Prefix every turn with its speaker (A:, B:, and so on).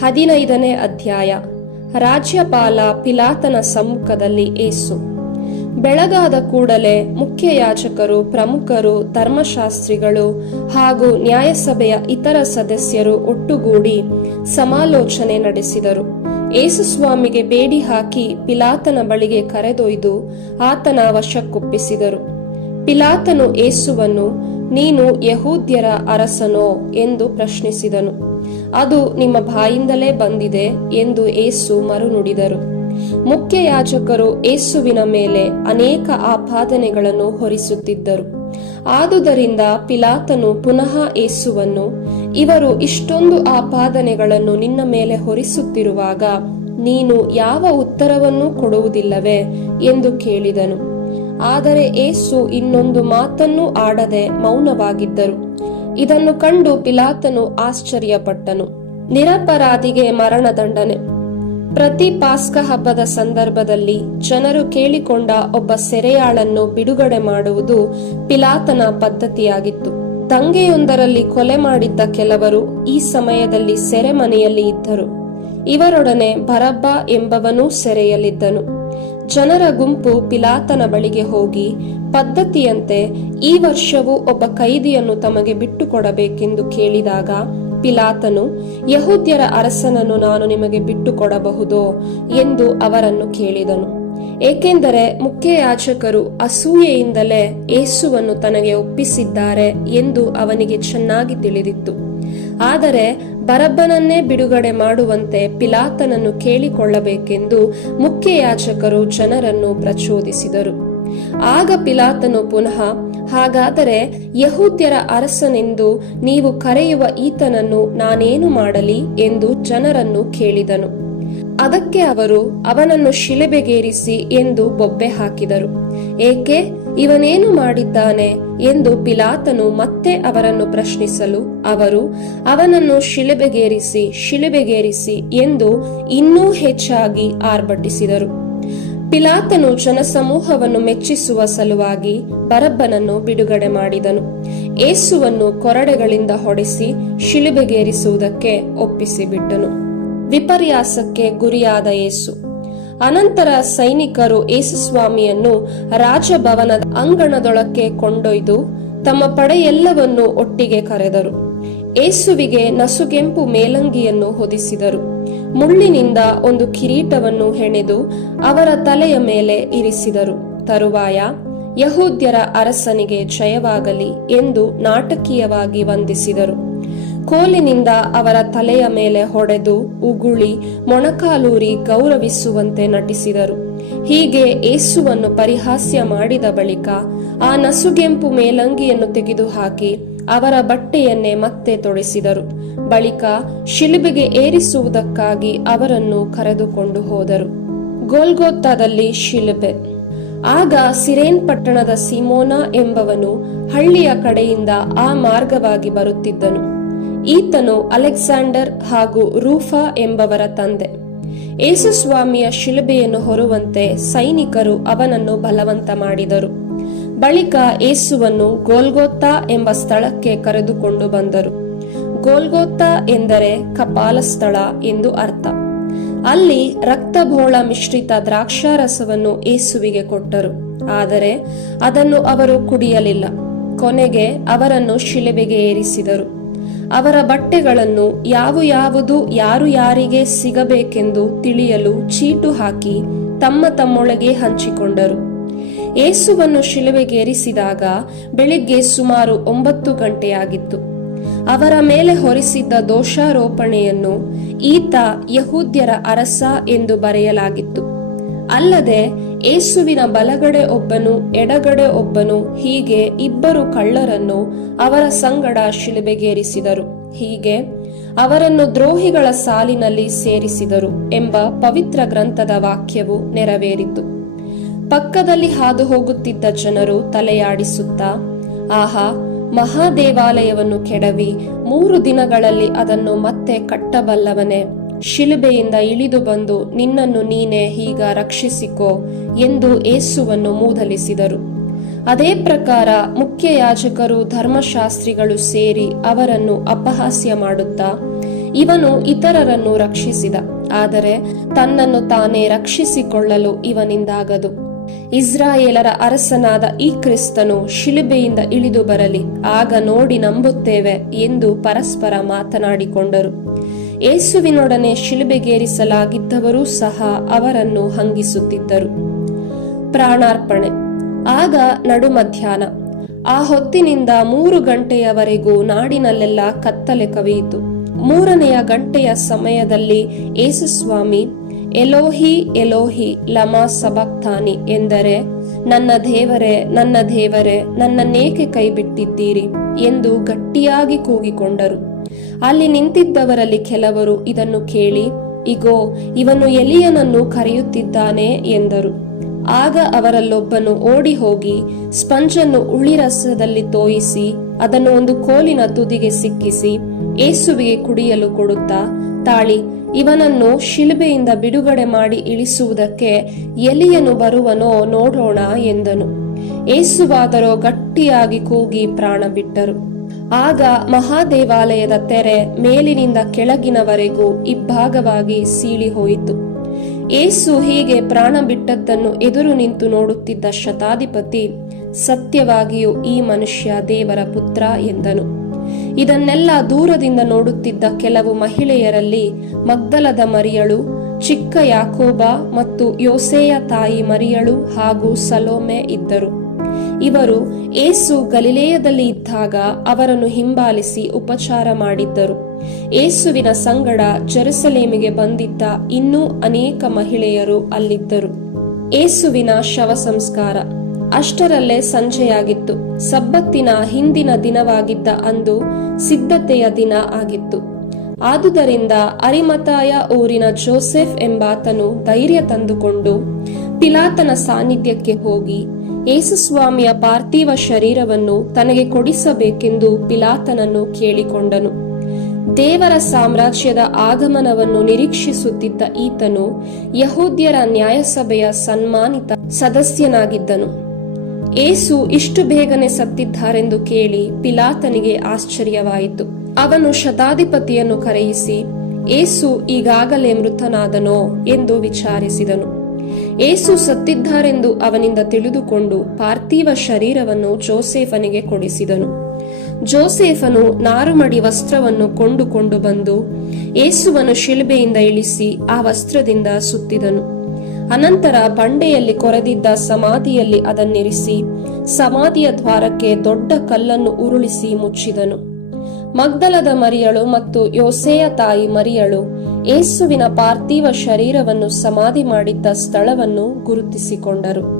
A: ಹದಿನೈದನೇ ಅಧ್ಯಾಯ. ರಾಜ್ಯಪಾಲ ಪಿಲಾತನ ಸಮ್ಮುಖದಲ್ಲಿ ಏಸು. ಬೆಳಗಾದ ಕೂಡಲೇ ಮುಖ್ಯ ಯಾಜಕರು ಪ್ರಮುಖರು, ಧರ್ಮಶಾಸ್ತ್ರಿಗಳು ಹಾಗೂ ನ್ಯಾಯಸಭೆಯ ಇತರ ಸದಸ್ಯರು ಒಟ್ಟುಗೂಡಿ ಸಮಾಲೋಚನೆ ನಡೆಸಿದರು. ಏಸುಸ್ವಾಮಿಗೆ ಬೇಡಿ ಹಾಕಿ ಪಿಲಾತನ ಬಳಿಗೆ ಕರೆದೊಯ್ದು ಆತನ ವಶಕ್ಕೊಪ್ಪಿಸಿದರು. ಪಿಲಾತನು ಏಸುವನ್ನು, ನೀನು ಯಹೂದ್ಯರ ಅರಸನೋ? ಎಂದು ಪ್ರಶ್ನಿಸಿದನು. ಅದು ನಿಮ್ಮ ಬಾಯಿಂದಲೇ ಬಂದಿದೆ ಎಂದು ಏಸು ಮರುನುಡಿದರು. ಮುಖ್ಯ ಯಾಜಕರು ಏಸುವಿನ ಮೇಲೆ ಅನೇಕ ಆಪಾದನೆಗಳನ್ನು ಹೊರಿಸುತ್ತಿದ್ದರು. ಆದುದರಿಂದ ಪಿಲಾತನು ಪುನಃ ಏಸುವನ್ನು, ಇವರು ಇಷ್ಟೊಂದು ಆಪಾದನೆಗಳನ್ನು ನಿನ್ನ ಮೇಲೆ ಹೊರಿಸುತ್ತಿರುವಾಗ ನೀನು ಯಾವ ಉತ್ತರವನ್ನೂ ಕೊಡುವುದಿಲ್ಲವೇ? ಎಂದು ಕೇಳಿದನು. ಆದರೆ ಏಸು ಇನ್ನೊಂದು ಮಾತನ್ನು ಆಡದೆ ಮೌನವಾಗಿದ್ದರು. ಇದನ್ನು ಕಂಡು ಪಿಲಾತನು ಆಶ್ಚರ್ಯಪಟ್ಟನು. ನಿರಪರಾಧಿಗೆ ಮರಣದಂಡನೆ. ಪ್ರತಿ ಪಾಸ್ಕ ಹಬ್ಬದ ಸಂದರ್ಭದಲ್ಲಿ ಜನರು ಕೇಳಿಕೊಂಡ ಒಬ್ಬ ಸೆರೆಯಾಳನ್ನು ಬಿಡುಗಡೆ ಮಾಡುವುದು ಪಿಲಾತನ ಪದ್ಧತಿಯಾಗಿತ್ತು. ದಂಗೆಯೊಂದರಲ್ಲಿ ಕೊಲೆ ಮಾಡಿದ್ದ ಕೆಲವರು ಈ ಸಮಯದಲ್ಲಿ ಸೆರೆಮನೆಯಲ್ಲಿ ಇದ್ದರು. ಇವರೊಡನೆ ಬರಬ್ಬ ಎಂಬವನೂ ಸೆರೆಯಲ್ಲಿದ್ದನು. ಜನರ ಗುಂಪು ಪಿಲಾತನ ಬಳಿಗೆ ಹೋಗಿ ಪದ್ಧತಿಯಂತೆ ಈ ವರ್ಷವೂ ಒಬ್ಬ ಕೈದಿಯನ್ನು ತಮಗೆ ಬಿಟ್ಟುಕೊಡಬೇಕೆಂದು ಕೇಳಿದಾಗ ಪಿಲಾತನು, ಯಹೂದ್ಯರ ಅರಸನನ್ನು ನಾನು ನಿಮಗೆ ಬಿಟ್ಟುಕೊಡಬಹುದೋ? ಎಂದು ಅವರನ್ನು ಕೇಳಿದನು. ಏಕೆಂದರೆ ಮುಖ್ಯ ಯಾಚಕರು ಅಸೂಯೆಯಿಂದಲೇ ಏಸುವನ್ನು ತನಗೆ ಒಪ್ಪಿಸಿದ್ದಾರೆ ಎಂದು ಅವನಿಗೆ ಚೆನ್ನಾಗಿ ತಿಳಿದಿತ್ತು. ಆದರೆ ಬರಬ್ಬನನ್ನೇ ಬಿಡುಗಡೆ ಮಾಡುವಂತೆ ಪಿಲಾತನನ್ನು ಕೇಳಿಕೊಳ್ಳಬೇಕೆಂದು ಮುಖ್ಯ ಯಾಚಕರು ಜನರನ್ನು ಪ್ರಚೋದಿಸಿದರು. ಆಗ ಪಿಲಾತನು ಪುನಃ, ಹಾಗಾದರೆ ಯಹೂದ್ಯರ ಅರಸನೆಂದು ನೀವು ಕರೆಯುವ ಈತನನ್ನು ನಾನೇನು ಮಾಡಲಿ ಎಂದು ಜನರನ್ನು ಕೇಳಿದನು. ಅದಕ್ಕೆ ಅವರು ಅವನನ್ನು ಶಿಲೆಬೆಗೇರಿಸಿ ಎಂದು ಬೊಬ್ಬೆ ಹಾಕಿದರು. ಏಕೆ? ಇವನೇನು ಮಾಡಿದ್ದಾನೆ ಎಂದು ಪಿಲಾತನು ಮತ್ತೆ ಅವರನ್ನು ಪ್ರಶ್ನಿಸಲು, ಅವರು, ಅವನನ್ನು ಶಿಲೆಬೆಗೇರಿಸಿ ಶಿಲೆಬೆಗೇರಿಸಿ ಎಂದು ಇನ್ನೂ ಹೆಚ್ಚಾಗಿ ಆರ್ಭಟಿಸಿದರು. ಪಿಲಾತನು ಜನಸಮೂಹವನ್ನು ಮೆಚ್ಚಿಸುವ ಸಲುವಾಗಿ ಬರಬ್ಬನನ್ನು ಬಿಡುಗಡೆ ಮಾಡಿದನು. ಏಸುವನ್ನು ಕೊರಡೆಗಳಿಂದ ಹೊಡೆಸಿ ಶಿಲುಬೆಗೇರಿಸುವುದಕ್ಕೆ ಒಪ್ಪಿಸಿಬಿಟ್ಟನು. ವಿಪರ್ಯಾಸಕ್ಕೆ ಗುರಿಯಾದ ಏಸು ಅನಂತರ ಸೈನಿಕರು ಏಸುಸ್ವಾಮಿಯನ್ನು ರಾಜಭವನದ ಅಂಗಣದೊಳಕ್ಕೆ ಕೊಂಡೊಯ್ದು ತಮ್ಮ ಪಡೆಯೆಲ್ಲವನ್ನು ಒಟ್ಟಿಗೆ ಕರೆದರು. ಏಸುವಿಗೆ ನಸುಗೆಂಪು ಮೇಲಂಗಿಯನ್ನು ಹೊದಿಸಿದರು. ಮುಳ್ಳಿನಿಂದ ಒಂದು ಕಿರೀಟವನ್ನು ಹೆಣೆದು ಅವರ ತಲೆಯ ಮೇಲೆ ಇರಿಸಿದರು. ತರುವಾಯ ಯಹೂದ್ಯರ ಅರಸನಿಗೆ ಜಯವಾಗಲಿ ಎಂದು ನಾಟಕೀಯವಾಗಿ ವಂದಿಸಿದರು. ಕೋಲಿನಿಂದ ಅವರ ತಲೆಯ ಮೇಲೆ ಹೊಡೆದು ಉಗುಳಿ ಮೊಣಕಾಲೂರಿ ಗೌರವಿಸುವಂತೆ ನಟಿಸಿದರು. ಹೀಗೆ ಏಸುವನ್ನು ಪರಿಹಾಸ್ಯ ಮಾಡಿದ ಬಳಿಕ ಆ ನಸುಗೆಂಪು ಮೇಲಂಗಿಯನ್ನು ತೆಗೆದುಹಾಕಿ ಅವರ ಬಟ್ಟೆಯನ್ನೇ ಮತ್ತೆ ತೊಡಿಸಿದರು. ಬಳಿಕ ಶಿಲುಬೆಗೆ ಏರಿಸುವುದಕ್ಕಾಗಿ ಅವರನ್ನು ಕರೆದುಕೊಂಡು ಹೋದರು. ಗೋಲ್ಗೋತ್ತಾದಲ್ಲಿ ಶಿಲುಬೆ. ಆಗ ಸಿರೇನ್ ಪಟ್ಟಣದ ಸಿಮೋನಾ ಎಂಬವನು ಹಳ್ಳಿಯ ಕಡೆಯಿಂದ ಆ ಮಾರ್ಗವಾಗಿ ಬರುತ್ತಿದ್ದನು. ಈತನು ಅಲೆಕ್ಸಾಂಡರ್ ಹಾಗೂ ರೂಫಾ ಎಂಬವರ ತಂದೆ. ಏಸುಸ್ವಾಮಿಯ ಶಿಲುಬೆಯನ್ನು ಹೊರುವಂತೆ ಸೈನಿಕರು ಅವನನ್ನು ಬಲವಂತ ಮಾಡಿದರು. ಬಳಿಕ ಏಸುವನ್ನು ಗೋಲ್ಗೋತಾ ಎಂಬ ಸ್ಥಳಕ್ಕೆ ಕರೆದುಕೊಂಡು ಬಂದರು. ಗೋಲ್ಗೋತಾ ಎಂದರೆ ಕಪಾಲ ಸ್ಥಳ ಎಂದು ಅರ್ಥ. ಅಲ್ಲಿ ರಕ್ತಬೋಳ ಮಿಶ್ರಿತ ದ್ರಾಕ್ಷಾರಸವನ್ನು ಏಸುವಿಗೆ ಕೊಟ್ಟರು. ಆದರೆ ಅದನ್ನು ಅವರು ಕುಡಿಯಲಿಲ್ಲ. ಕೊನೆಗೆ ಅವರನ್ನು ಶಿಲೆಬೆಗೆ ಏರಿಸಿದರು. ಅವರ ಬಟ್ಟೆಗಳನ್ನು ಯಾವ ಯಾವುದು ಯಾರು ಯಾರಿಗೆ ಸಿಗಬೇಕೆಂದು ತಿಳಿಯಲು ಚೀಟು ಹಾಕಿ ತಮ್ಮ ತಮ್ಮೊಳಗೆ ಹಂಚಿಕೊಂಡರು. ಏಸುವನ್ನು ಶಿಲುವೆಗೇರಿಸಿದಾಗ ಬೆಳಿಗ್ಗೆ ಸುಮಾರು ಒಂಬತ್ತು ಗಂಟೆಯಾಗಿತ್ತು. ಅವರ ಮೇಲೆ ಹೊರಿಸಿದ್ದ ದೋಷಾರೋಪಣೆಯನ್ನು ಈತ ಯಹೂದ್ಯರ ಅರಸ ಎಂದು ಬರೆಯಲಾಗಿತ್ತು. ಅಲ್ಲದೆ ಏಸುವಿನ ಬಲಗಡೆ ಒಬ್ಬನು, ಎಡಗಡೆ ಒಬ್ಬನು, ಹೀಗೆ ಇಬ್ಬರು ಕಳ್ಳರನ್ನು ಅವರ ಸಂಗಡ ಶಿಲುಬೆಗೇರಿಸಿದರು. ಹೀಗೆ ಅವರನ್ನು ದ್ರೋಹಿಗಳ ಸಾಲಿನಲ್ಲಿ ಸೇರಿಸಿದರು ಎಂಬ ಪವಿತ್ರ ಗ್ರಂಥದ ವಾಕ್ಯವು ನೆರವೇರಿತು. ಪಕ್ಕದಲ್ಲಿ ಹಾದು ಹೋಗುತ್ತಿದ್ದ ಜನರು ತಲೆಯಾಡಿಸುತ್ತಾ, ಆಹಾ, ಮಹಾದೇವಾಲಯವನ್ನು ಕೆಡವಿ, ಮೂರು ದಿನಗಳಲ್ಲಿ ಅದನ್ನು ಮತ್ತೆ ಕಟ್ಟಬಲ್ಲವನೇ ಶಿಲುಬೆಯಿಂದ ಇಳಿದು ಬಂದು, ನಿನ್ನನ್ನು ನೀನೇ ಈಗ ರಕ್ಷಿಸಿಕೋ ಎಂದು ಏಸುವನ್ನು ಮೂದಲಿಸಿದರು. ಅದೇ ಪ್ರಕಾರ ಮುಖ್ಯ ಯಾಜಕರು ಧರ್ಮಶಾಸ್ತ್ರಿಗಳು ಸೇರಿ ಅವರನ್ನು ಅಪಹಾಸ್ಯ ಮಾಡುತ್ತಾ, ಇವನು ಇತರರನ್ನು ರಕ್ಷಿಸಿದ. ಆದರೆ ತನ್ನನ್ನು ತಾನೇ ರಕ್ಷಿಸಿಕೊಳ್ಳಲು ಇವನಿಂದಾಗದು. ಇಸ್ರಾಯೇಲರ ಅರಸನಾದ ಈ ಕ್ರಿಸ್ತನು ಶಿಲುಬೆಯಿಂದ ಇಳಿದು ಬರಲಿ, ಆಗ ನೋಡಿ ನಂಬುತ್ತೇವೆ ಎಂದು ಪರಸ್ಪರ ಮಾತನಾಡಿಕೊಂಡರು. ಏಸುವಿನೊಡನೆ ಶಿಲುಬೆಗೇರಿಸಲಾಗಿದ್ದವರೂ ಸಹ ಅವರನ್ನು ಹಂಗಿಸುತ್ತಿದ್ದರು. ಪ್ರಾಣಾರ್ಪಣೆ. ಆಗ ನಡು ಮಧ್ಯಾಹ್ನ ಆ ಹೊತ್ತಿನಿಂದ ಮೂರು ಗಂಟೆಯವರೆಗೂ ನಾಡಿನಲ್ಲೆಲ್ಲ ಕತ್ತಲೆ ಕವಿಯಿತು. ಮೂರನೆಯ ಗಂಟೆಯ ಸಮಯದಲ್ಲಿ ಏಸುಸ್ವಾಮಿ ಎಲೋಹಿ ಎಲೋಹಿ, ಲಮಾ ಸಬಕ್ತಾನಿ ಎಂದರೆ, ನನ್ನ ದೇವರೇ ನನ್ನ ದೇವರೇ, ನನ್ನನ್ನೇಕೆ ಕೈಬಿಟ್ಟಿದ್ದೀರಿ? ಎಂದು ಗಟ್ಟಿಯಾಗಿ ಕೂಗಿಕೊಂಡರು. ಅಲ್ಲಿ ನಿಂತಿದ್ದವರಲ್ಲಿ ಕೆಲವರು ಇದನ್ನು ಕೇಳಿ, ಇಗೋ, ಇವನು ಎಲಿಯನನ್ನು ಕರೆಯುತ್ತಿದ್ದಾನೆ ಎಂದರು. ಆಗ ಅವರಲ್ಲೊಬ್ಬನು ಓಡಿ ಹೋಗಿ ಸ್ಪಂಜನ್ನು ಉಳಿರಸದಲ್ಲಿ ತೋಯಿಸಿ, ಅದನ್ನು ಒಂದು ಕೋಲಿನ ತುದಿಗೆ ಸಿಕ್ಕಿಸಿ, ಏಸುವಿಗೆ ಕುಡಿಯಲು ಕೊಡುತ್ತಾ, ತಾಳಿ, ಇವನನ್ನು ಶಿಲುಬೆಯಿಂದ ಬಿಡುಗಡೆ ಮಾಡಿ ಇಳಿಸುವುದಕ್ಕೆ ಎಲಿಯನು ಬರುವನೋ ನೋಡೋಣ ಎಂದನು. ಏಸುವಾದರೋ ಗಟ್ಟಿಯಾಗಿ ಕೂಗಿ ಪ್ರಾಣ ಬಿಟ್ಟರು ಆಗ ಮಹಾದೇವಾಲಯದ ತೆರೆ ಮೇಲಿನಿಂದ ಕೆಳಗಿನವರೆಗೂ ಇಬ್ಬಾಗವಾಗಿ ಸೀಳಿ ಹೋಯಿತು ಏಸು ಹೀಗೆ ಪ್ರಾಣ ಬಿಟ್ಟದ್ದನ್ನು ಎದುರು ನಿಂತು ನೋಡುತ್ತಿದ್ದ ಶತಾಧಿಪತಿ ಸತ್ಯವಾಗಿಯೂ ಈ ಮನುಷ್ಯ ದೇವರ ಪುತ್ರ ಎಂದನು. ಇದನ್ನೆಲ್ಲ ದೂರದಿಂದ ನೋಡುತ್ತಿದ್ದ ಕೆಲವು ಮಹಿಳೆಯರಲ್ಲಿ ಮಗ್ದಲದ ಮರಿಯಳು, ಚಿಕ್ಕ ಯಾಕೋಬ ಮತ್ತು ಯೋಸೆಯ ತಾಯಿ ಮರಿಯಳು ಹಾಗೂ ಸಲೋಮೆ ಇದ್ದರು. ಇವರು ಏಸು ಗಲಿಲೇಯದಲ್ಲಿ ಇದ್ದಾಗ ಅವರನ್ನು ಹಿಂಬಾಲಿಸಿ ಉಪಚಾರ ಮಾಡಿದ್ದರು. ಏಸುವಿನ ಸಂಗಡ ಜೆರುಸಲೇಮಿಗೆ ಬಂದಿದ್ದ ಇನ್ನೂ ಅನೇಕ ಮಹಿಳೆಯರು ಅಲ್ಲಿದ್ದರು. ಏಸುವಿನ ಶವ ಸಂಸ್ಕಾರ ಅಷ್ಟರಲ್ಲೇ ಸಂಜೆಯಾಗಿತ್ತು. ಸಬ್ಬತ್ತಿನ ಹಿಂದಿನ ದಿನವಾಗಿದ್ದ ಅಂದು ಸಿದ್ಧತೆಯ ದಿನ ಆಗಿತ್ತು. ಆದುದರಿಂದ ಅರಿಮತಾಯ ಊರಿನ ಜೋಸೆಫ್ ಎಂಬಾತನು ಧೈರ್ಯ ತಂದುಕೊಂಡು ಪಿಲಾತನ ಸಾನ್ನಿಧ್ಯಕ್ಕೆ ಹೋಗಿ ಯೇಸುಸ್ವಾಮಿಯ ಪಾರ್ಥಿವ ಶರೀರವನ್ನು ತನಗೆ ಕೊಡಿಸಬೇಕೆಂದು ಪಿಲಾತನನ್ನು ಕೇಳಿಕೊಂಡನು. ದೇವರ ಸಾಮ್ರಾಜ್ಯದ ಆಗಮನವನ್ನು ನಿರೀಕ್ಷಿಸುತ್ತಿದ್ದ ಈತನು ಯಹೂದ್ಯರ ನ್ಯಾಯಸಭೆಯ ಸನ್ಮಾನಿತ ಸದಸ್ಯನಾಗಿದ್ದನು. ಏಸು ಇಷ್ಟು ಬೇಗನೆ ಸತ್ತಿದ್ದಾರೆಂದು ಕೇಳಿ ಪಿಲಾತನಿಗೆ ಆಶ್ಚರ್ಯವಾಯಿತು. ಅವನು ಶತಾಧಿಪತಿಯನ್ನು ಕರೆಯಿಸಿ ಏಸು ಈಗಾಗಲೇ ಮೃತನಾದನೋ? ಎಂದು ವಿಚಾರಿಸಿದನು. ಏಸು ಸತ್ತಿದ್ದಾರೆಂದು ಅವನಿಂದ ತಿಳಿದುಕೊಂಡು ಪಾರ್ಥಿವ ಶರೀರವನ್ನು ಜೋಸೆಫನಿಗೆ ಕೊಡಿಸಿದನು. ಜೋಸೆಫನು ನಾರುಮಡಿ ವಸ್ತ್ರವನ್ನು ಕೊಂಡುಕೊಂಡು ಬಂದು ಏಸುವನ್ನು ಶಿಲ್ಬೆಯಿಂದ ಇಳಿಸಿ ಆ ವಸ್ತ್ರದಿಂದ ಸುತ್ತಿದನು. ಅನಂತರ ಬಂಡೆಯಲ್ಲಿ ಕೊರೆದಿದ್ದ ಸಮಾಧಿಯಲ್ಲಿ ಅದನ್ನಿರಿಸಿ ಸಮಾಧಿಯ ದ್ವಾರಕ್ಕೆ ದೊಡ್ಡ ಕಲ್ಲನ್ನು ಉರುಳಿಸಿ ಮುಚ್ಚಿದನು. ಮಗ್ದಲದ ಮರಿಯಳು ಮತ್ತು ಯೋಸೆಯ ತಾಯಿ ಮರಿಯಳು ಏಸುವಿನ ಪಾರ್ಥಿವ ಶರೀರವನ್ನು ಸಮಾಧಿ ಮಾಡಿದ್ದ ಸ್ಥಳವನ್ನು ಗುರುತಿಸಿಕೊಂಡರು.